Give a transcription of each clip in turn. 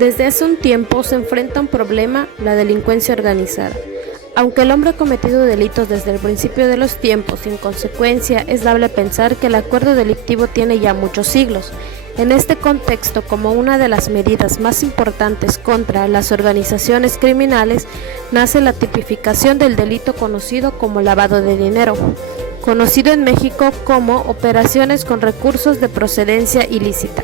Desde hace un tiempo se enfrenta un problema, la delincuencia organizada. Aunque el hombre ha cometido delitos desde el principio de los tiempos, en consecuencia es dable pensar que el acuerdo delictivo tiene ya muchos siglos. En este contexto, como una de las medidas más importantes contra las organizaciones criminales, nace la tipificación del delito conocido como lavado de dinero, conocido en México como operaciones con recursos de procedencia ilícita.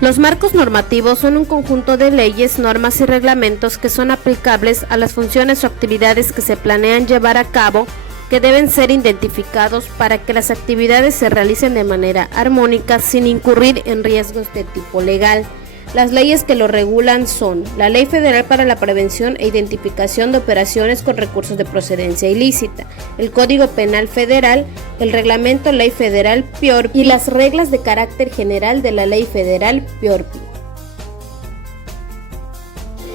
Los marcos normativos son un conjunto de leyes, normas y reglamentos que son aplicables a las funciones o actividades que se planean llevar a cabo, que deben ser identificados para que las actividades se realicen de manera armónica sin incurrir en riesgos de tipo legal. Las leyes que lo regulan son la Ley Federal para la Prevención e Identificación de Operaciones con Recursos de Procedencia Ilícita, el Código Penal Federal, el Reglamento Ley Federal PIORPI y las reglas de carácter general de la Ley Federal PIORPI.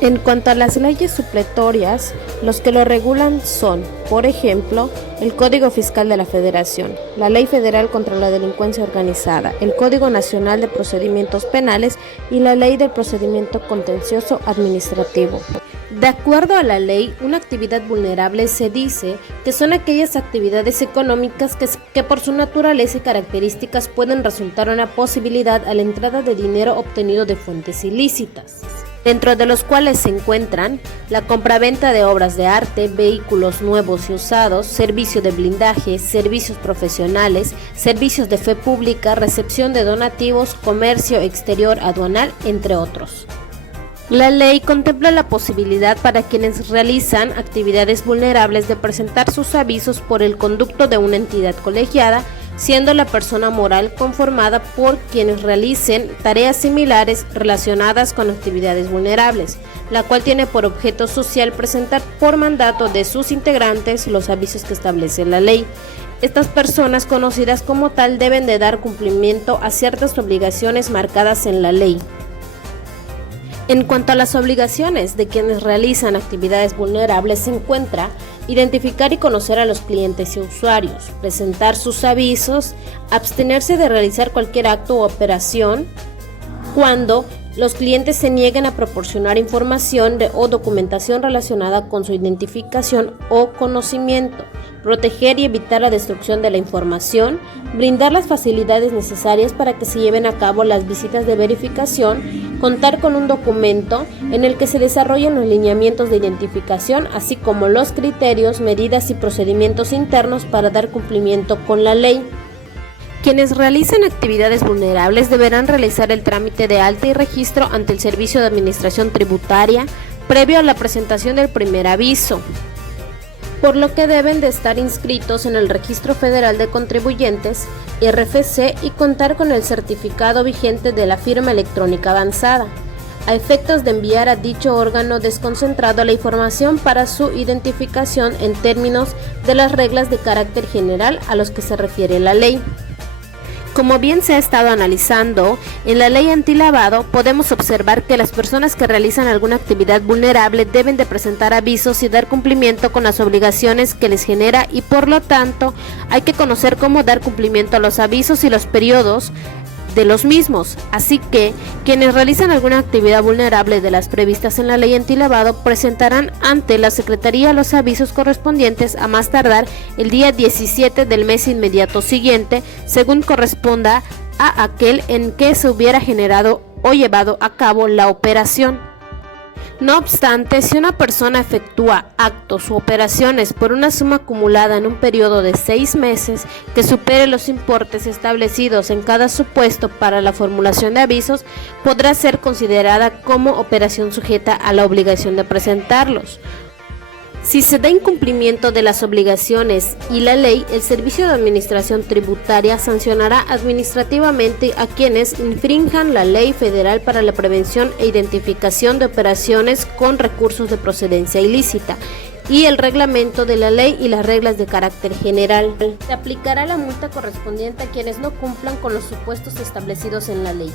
En cuanto a las leyes supletorias, los que lo regulan son, por ejemplo, el Código Fiscal de la Federación, la Ley Federal contra la Delincuencia Organizada, el Código Nacional de Procedimientos Penales y la Ley del Procedimiento Contencioso Administrativo. De acuerdo a la ley, una actividad vulnerable se dice que son aquellas actividades económicas que por su naturaleza y características pueden resultar una posibilidad a la entrada de dinero obtenido de fuentes ilícitas, dentro de los cuales se encuentran la compraventa de obras de arte, vehículos nuevos y usados, servicio de blindaje, servicios profesionales, servicios de fe pública, recepción de donativos, comercio exterior aduanal, entre otros. La ley contempla la posibilidad para quienes realizan actividades vulnerables de presentar sus avisos por el conducto de una entidad colegiada, siendo la persona moral conformada por quienes realicen tareas similares relacionadas con actividades vulnerables, la cual tiene por objeto social presentar por mandato de sus integrantes los avisos que establece la ley. Estas personas, conocidas como tal, deben de dar cumplimiento a ciertas obligaciones marcadas en la ley. En cuanto a las obligaciones de quienes realizan actividades vulnerables, se encuentra identificar y conocer a los clientes y usuarios, presentar sus avisos, abstenerse de realizar cualquier acto o operación cuando los clientes se nieguen a proporcionar información o documentación relacionada con su identificación o conocimiento, proteger y evitar la destrucción de la información, brindar las facilidades necesarias para que se lleven a cabo las visitas de verificación, contar con un documento en el que se desarrollen los lineamientos de identificación, así como los criterios, medidas y procedimientos internos para dar cumplimiento con la ley. Quienes realicen actividades vulnerables deberán realizar el trámite de alta y registro ante el Servicio de Administración Tributaria previo a la presentación del primer aviso, por lo que deben de estar inscritos en el Registro Federal de Contribuyentes, RFC, y contar con el certificado vigente de la firma electrónica avanzada, a efectos de enviar a dicho órgano desconcentrado la información para su identificación en términos de las reglas de carácter general a los que se refiere la ley. Como bien se ha estado analizando, en la ley antilavado podemos observar que las personas que realizan alguna actividad vulnerable deben de presentar avisos y dar cumplimiento con las obligaciones que les genera, y por lo tanto hay que conocer cómo dar cumplimiento a los avisos y los periodos de los mismos. Así que quienes realizan alguna actividad vulnerable de las previstas en la ley antilavado presentarán ante la Secretaría los avisos correspondientes a más tardar el día 17 del mes inmediato siguiente, según corresponda a aquel en que se hubiera generado o llevado a cabo la operación. No obstante, si una persona efectúa actos u operaciones por una suma acumulada en un periodo de 6 meses que supere los importes establecidos en cada supuesto para la formulación de avisos, podrá ser considerada como operación sujeta a la obligación de presentarlos. Si se da incumplimiento de las obligaciones y la ley, el Servicio de Administración Tributaria sancionará administrativamente a quienes infrinjan la Ley Federal para la Prevención e Identificación de Operaciones con Recursos de Procedencia Ilícita y el reglamento de la ley y las reglas de carácter general. Se aplicará la multa correspondiente a quienes no cumplan con los supuestos establecidos en la ley.